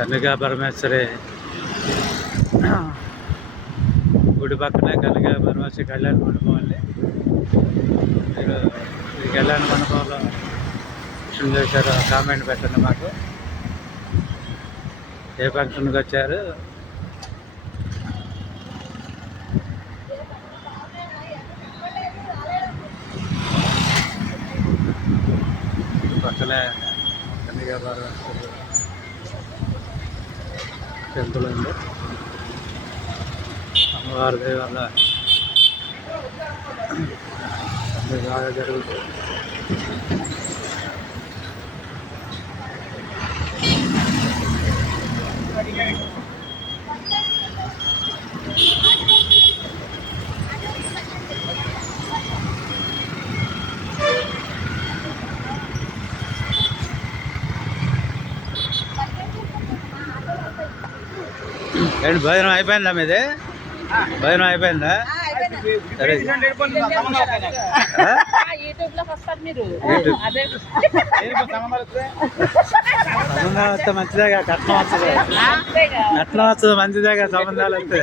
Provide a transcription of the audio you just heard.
కన్యకా పరమేశ్వరి గుడి పక్కనే కన్యకా పరమేశ్వరి కళ్యాణ మండపం అండి. మీరు ఈ కళ్యాణ మండపంలో ఫంక్షన్ చేశారు, కామెంట్ పెట్టండి మాకు. ఏ ఫంక్షన్కి వచ్చారు? పక్కనే కన్యకా పరమేశ్వరి టెంపుల్ ఉంది. అమ్మవారి దయ వల్ల అన్ని బాగా జరుగుతుంది. ఏంటి భోజనం అయిపోయిందా మీది? భోజనం అయిపోయిందా? సరే, సంబంధాలు వస్తే మంచిదేగా, కట్నం వస్తుంది, కట్నం వస్తుంది మంచిదేగా, సంబంధాలు వస్తే